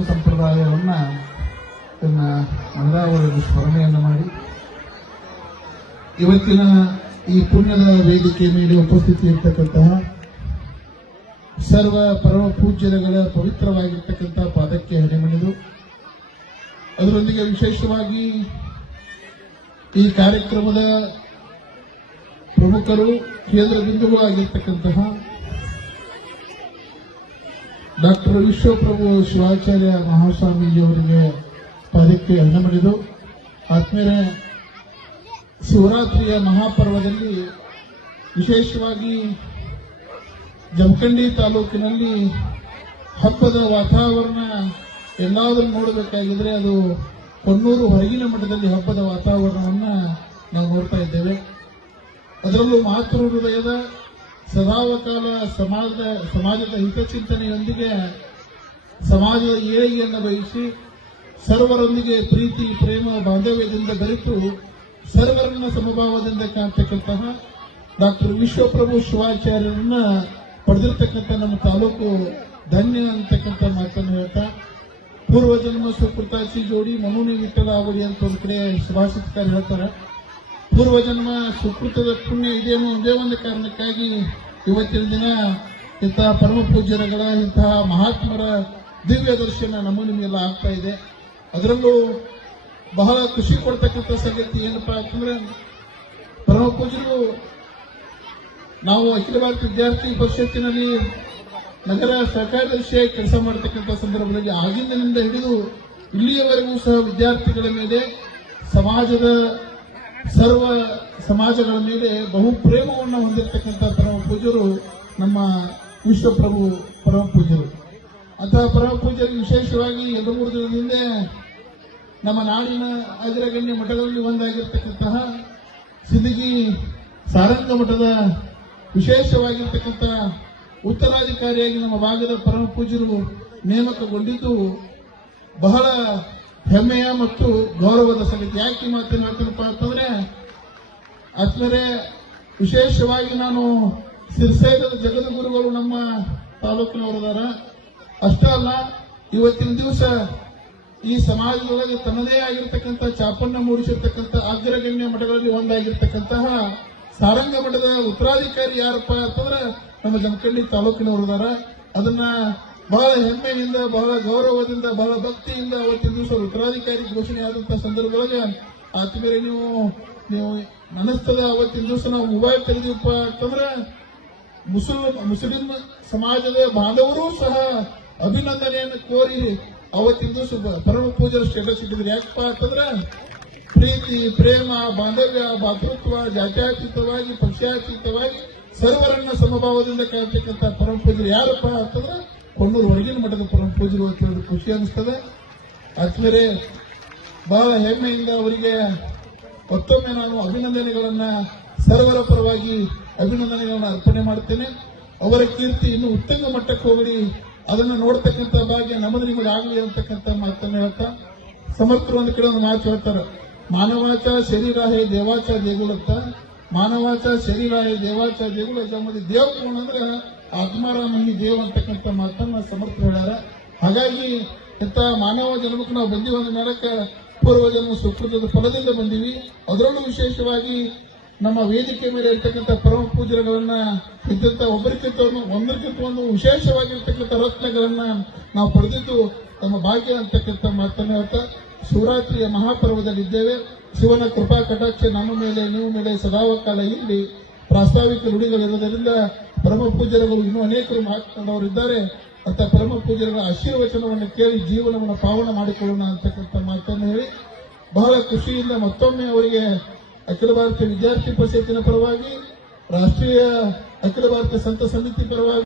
ನಾಲ್ಕು ಸಂಪ್ರದಾಯವನ್ನು ತನ್ನ ಮಂದಾವಳಿ ಸ್ಮರಣೆಯನ್ನು ಮಾಡಿ, ಇವತ್ತಿನ ಈ ಪುಣ್ಯದ ವೇದಿಕೆ ಮೇಲೆ ಉಪಸ್ಥಿತಿ ಇರ್ತಕ್ಕಂತಹ ಸರ್ವ ಪರಮ ಪೂಜ್ಯಗಳ ಪವಿತ್ರವಾಗಿರ್ತಕ್ಕಂಥ ಪಾದಕ್ಕೆ ಹಣೆಮಣಿದು ಅದರೊಂದಿಗೆ ವಿಶೇಷವಾಗಿ ಈ ಕಾರ್ಯಕ್ರಮದ ಪ್ರಮುಖರು ಕೇಂದ್ರ ಬಿಂದುಗಳು ಆಗಿರ್ತಕ್ಕಂತಹ ಡಾಕ್ಟರ್ ವಿಶ್ವಪ್ರಭು ಶಿವಾಚಾರ್ಯ ಮಹಾಸ್ವಾಮೀಜಿಯವರಿಗೆ ಪದಕ್ಕೆ ಹಣಮಡಿದು ಆದ್ಮೇಲೆ ಶಿವರಾತ್ರಿಯ ಮಹಾಪರ್ವದಲ್ಲಿ ವಿಶೇಷವಾಗಿ ಜಮಖಂಡಿ ತಾಲೂಕಿನಲ್ಲಿ ಹಬ್ಬದ ವಾತಾವರಣ ಎಲ್ಲಾದರೂ ನೋಡಬೇಕಾಗಿದ್ರೆ ಅದು ಕೊನ್ನೂರು ಹೊರಗಿನ ಮಠದಲ್ಲಿ ಹಬ್ಬದ ವಾತಾವರಣವನ್ನು ನಾವು ನೋಡ್ತಾ ಇದ್ದೇವೆ. ಅದರಲ್ಲೂ ಮಾತೃ ಹೃದಯದ ಸದಾವಕಾಲ ಸಮಾಜದ ಸಮಾಜದ ಹಿತಚಿಂತನೆಯೊಂದಿಗೆ ಸಮಾಜದ ಏಳಿಗೆಯನ್ನು ಬಯಸಿ ಸರ್ವರೊಂದಿಗೆ ಪ್ರೀತಿ, ಪ್ರೇಮ, ಬಾಂಧವ್ಯದಿಂದ ಬೆರೆತು ಸರ್ವರನ್ನ ಸಮಭಾವದಿಂದ ಕಾಣ್ತಕ್ಕಂತಹ ಡಾಕ್ಟರ್ ವಿಶ್ವಪ್ರಭು ಶಿವಾಚಾರ್ಯರನ್ನ ಪಡೆದಿರ್ತಕ್ಕಂಥ ನಮ್ಮ ತಾಲೂಕು ಧನ್ಯ ಅಂತಕ್ಕಂಥ ಮಾತನ್ನು ಹೇಳ್ತಾ ಪೂರ್ವ ಜನ್ಮ ಸುಕೃತಾಚಿ ಜೋಡಿ ಮನುನಿ ವಿಠಲ ಅವಡಿ ಅಂತ ಒಂದು ಕಡೆ ಸುಭಾಷಿತಕಾರ ಹೇಳ್ತಾರೆ. ಪೂರ್ವ ಜನ್ಮ ಸುಕೃತದ ಪುಣ್ಯ ಇದೇನೋ ಒಂದೇ ಒಂದು ಕಾರಣಕ್ಕಾಗಿ ಇವತ್ತಿನ ದಿನ ಇಂತಹ ಪರಮ ಪೂಜ್ಯರಗಳ ಇಂತಹ ಮಹಾತ್ಮರ ದಿವ್ಯ ದರ್ಶನ ನಮ್ಮ ನಿಮಗೆಲ್ಲ ಆಗ್ತಾ ಇದೆ. ಅದರಲ್ಲೂ ಬಹಳ ಖುಷಿ ಕೊಡ್ತಕ್ಕಂಥ ಸಂಗತಿ ಏನಪ್ಪಾ ಅಂತಂದ್ರೆ, ಪರಮ ಪೂಜ್ಯರು ನಾವು ಅಖಿಲ ಭಾರತ ವಿದ್ಯಾರ್ಥಿ ಪರಿಷತ್ತಿನಲ್ಲಿ ನಗರ ಸಹಕಾರದರ್ಶಿಯಾಗಿ ಕೆಲಸ ಮಾಡತಕ್ಕಂಥ ಸಂದರ್ಭದಲ್ಲಿ ಆಗಿಂದಿನಿಂದ ಹಿಡಿದು ಇಲ್ಲಿಯವರೆಗೂ ಸಹ ವಿದ್ಯಾರ್ಥಿಗಳ ಮೇಲೆ ಸಮಾಜದ ಸರ್ವ ಸಮಾಜಗಳ ಮೇಲೆ ಬಹು ಪ್ರೇಮವನ್ನು ಹೊಂದಿರತಕ್ಕಂಥ ಪರಮ ಪೂಜರು ನಮ್ಮ ವಿಶ್ವಪ್ರಭು ಪರಮ ಪೂಜರು ಅಂತಹ ಪರಮ ಪೂಜರು ವಿಶೇಷವಾಗಿ ಎರಡು ಮೂರು ದಿನದ ಹಿಂದೆ ನಮ್ಮ ನಾಡಿನ ಅಗ್ರಗಣ್ಯ ಮಠಗಳಲ್ಲಿ ಒಂದಾಗಿರ್ತಕ್ಕಂತಹ ಸಿಂದಗಿ ಸಾರಂಗ ಮಠದ ವಿಶೇಷವಾಗಿರ್ತಕ್ಕಂಥ ಉತ್ತರಾಧಿಕಾರಿಯಾಗಿ ನಮ್ಮ ಭಾಗದ ಪರಮ ಪೂಜರು ನೇಮಕಗೊಂಡಿದ್ದು ಬಹಳ ಹೆಮ್ಮೆಯ ಮತ್ತು ಗೌರವದ ಸಂಗತಿ ಯಾಕೆ ಮಾತಿನ ಹೇಳ್ತೀನಪ್ಪ ಅಂತಂದ್ರೆ ಅಂದರೆ ವಿಶೇಷವಾಗಿ ನಾನು ಸಿರ್ಸೈದ ಜಗದ್ಗುರುಗಳು ನಮ್ಮ ತಾಲೂಕಿನವರದಾರ ಅಷ್ಟೇ ಅಲ್ಲ, ಇವತ್ತಿನ ದಿವಸ ಈ ಸಮಾಜದೊಳಗೆ ತನ್ನದೇ ಆಗಿರ್ತಕ್ಕಂಥ ಚಾಪನ್ನ ಮೂಡಿಸಿರ್ತಕ್ಕಂಥ ಅಗ್ರಗಣ್ಯ ಮಠಗಳಲ್ಲಿ ಒಂದಾಗಿರ್ತಕ್ಕಂತಹ ಸಾರಂಗ ಮಠದ ಉತ್ತರಾಧಿಕಾರಿ ಯಾರಪ್ಪ ಅಂತಂದ್ರೆ ನಮ್ಮ ಜಮಖಂಡಿ ತಾಲೂಕಿನವರದಾರ ಅದನ್ನ ಬಹಳ ಹೆಮ್ಮೆಯಿಂದ, ಬಹಳ ಗೌರವದಿಂದ, ಬಹಳ ಭಕ್ತಿಯಿಂದ ಅವತ್ತಿನ ದಿವಸ ಉತ್ತರಾಧಿಕಾರಿ ಘೋಷಣೆ ಆದಂತಹ ಸಂದರ್ಭದೊಳಗೆ ಆತ್ಮೀಯರೇ ನೀವು ನೀವು ಮನಸ್ತದ ಅವತ್ತಿನ ದಿವಸ ನಾವು ಮೊಬೈಲ್ ತೆಗೆದಿವಪ್ಪ ಅಂತಂದ್ರೆ ಮುಸ್ಲಿಂ ಮುಸ್ಲಿಂ ಸಮಾಜದ ಬಾಂಧವರು ಸಹ ಅಭಿನಂದನೆಯನ್ನು ಕೋರಿ ಅವತ್ತಿನ ದಿವಸ ಪರಮ ಪೂಜರ ಸ್ಟೇಟಸ್ ಇಟ್ಟಿದ್ರು. ಯಾಕಪ್ಪ ಅಂತಂದ್ರೆ ಪ್ರೀತಿ, ಪ್ರೇಮ, ಬಾಂಧವ್ಯ, ಭಾತೃತ್ವ, ಜಾತ್ಯಾತೀತವಾಗಿ, ಪಕ್ಷಾತೀತವಾಗಿ ಸರ್ವರನ್ನ ಸಮಭಾವದಿಂದ ಕಾಯ್ತಕ್ಕಂಥ ಪರಮ ಪೂಜರು ಯಾರಪ್ಪ ಅಂತಂದ್ರೆ ಕೊಣ್ಣೂರು ಹೊರಗಿನ ಮಠದ ಪರಮ ಪೂಜರು ಅಂತ ಖುಷಿ ಅನಿಸ್ತದೆ ಆತ್ಮೀಯರೇ ಬಹಳ ಹೆಮ್ಮೆಯಿಂದ ಅವರಿಗೆ ಮತ್ತೊಮ್ಮೆ ನಾನು ಅಭಿನಂದನೆಗಳನ್ನ ಸರ್ವರ ಪರವಾಗಿ ಅಭಿನಂದನೆಗಳನ್ನು ಅರ್ಪಣೆ ಮಾಡ್ತೇನೆ ಅವರ ಕೀರ್ತಿ ಇನ್ನು ಉತ್ತಮ ಮಟ್ಟಕ್ಕೆ ಹೋಗಿ ಅದನ್ನು ನೋಡ್ತಕ್ಕಂಥ ಭಾಗ್ಯ ನಮ್ಮದು ನಿಮಗೆ ಆಗಲಿ ಅಂತಕ್ಕಂಥ ಮಾತನ್ನು ಹೇಳ್ತಾ, ಸಮರ್ಥರು ಒಂದು ಕಡೆ ಒಂದು ಮಾತು ಹೇಳ್ತಾರೆ. ಮಾನವಾಚ ಶರೀರ ಹೇ ದೇವಾಚ ದೇಗುಲ ಅಂತ ಮಾನವಾಚ ಶರೀರ ಹೇ ದೇವಾಚ ದೇಗುಲ. ನಮ್ಮದು ದೇವ ಕೋಣ ಅಂದ್ರೆ ಆತ್ಮಾರಾಮ ನಮಗೆ ದೇವ ಅಂತಕ್ಕಂಥ ಮಾತನ್ನ ಸಮರ್ಥ ಹೇಳ್ಯಾರ. ಹಾಗಾಗಿ ಇಂಥ ಮಾನವ ಜನ್ಮಕ್ಕೆ ನಾವು ಬಂದೀವಿ ಅಂದ ಮೇಲಕ್ಕೆ ಪೂರ್ವ ಜನ್ಮ ಸುಕೃತದ ಫಲದಿಂದ ಬಂದೀವಿ. ಅದರಲ್ಲೂ ವಿಶೇಷವಾಗಿ ನಮ್ಮ ವೇದಿಕೆ ಮೇಲೆ ಇರ್ತಕ್ಕಂಥ ಪರಮ ಪೂಜೆಗಳನ್ನ ಇದ್ದಂತ ಒಬ್ಬರಿಗಿಂತ ಒಂದು ಒಂದಕ್ಕಿಂತ ಒಂದು ವಿಶೇಷವಾಗಿರ್ತಕ್ಕಂಥ ರತ್ನಗಳನ್ನ ನಾವು ಪಡೆದಿದ್ದು ನಮ್ಮ ಭಾಗ್ಯ ಅಂತಕ್ಕಂಥ ಮಾತನ್ನ ಹೇಳ್ತಾ ಶಿವರಾತ್ರಿಯ ಮಹಾಪರ್ವದಲ್ಲಿದ್ದೇವೆ ಶಿವನ ಕೃಪಾ ಕಟಾಕ್ಷ ನಮ್ಮ ಮೇಲೆ, ನೀವು ಮೇಲೆ ಸದಾವಕಾಲ ಇಲ್ಲಿ ಪ್ರಾಸ್ತಾವಿಕ ನುಡಿಗಳಿರುವುದರಿಂದ ಪರಮ ಪೂಜ್ಯರುಗಳು ಇನ್ನೂ ಅನೇಕರು ಮಾತನಾಡೋರಿದ್ದಾರೆ ಅಂತ ಪರಮ ಪೂಜ್ಯರ ಆಶೀರ್ವಚನವನ್ನು ಕೇಳಿ ಜೀವನವನ್ನು ಪಾವನ ಮಾಡಿಕೊಳ್ಳೋಣ ಅಂತಕ್ಕಂಥ ಮಾತನ್ನು ಹೇಳಿ ಬಹಳ ಖುಷಿಯಿಂದ ಮತ್ತೊಮ್ಮೆ ಅವರಿಗೆ ಅಖಿಲ ಭಾರತ ವಿದ್ಯಾರ್ಥಿ ಪರಿಷತ್ತಿನ ಪರವಾಗಿ, ರಾಷ್ಟ್ರೀಯ ಅಖಿಲ ಭಾರತ ಸಂತ ಸಮಿತಿ ಪರವಾಗಿ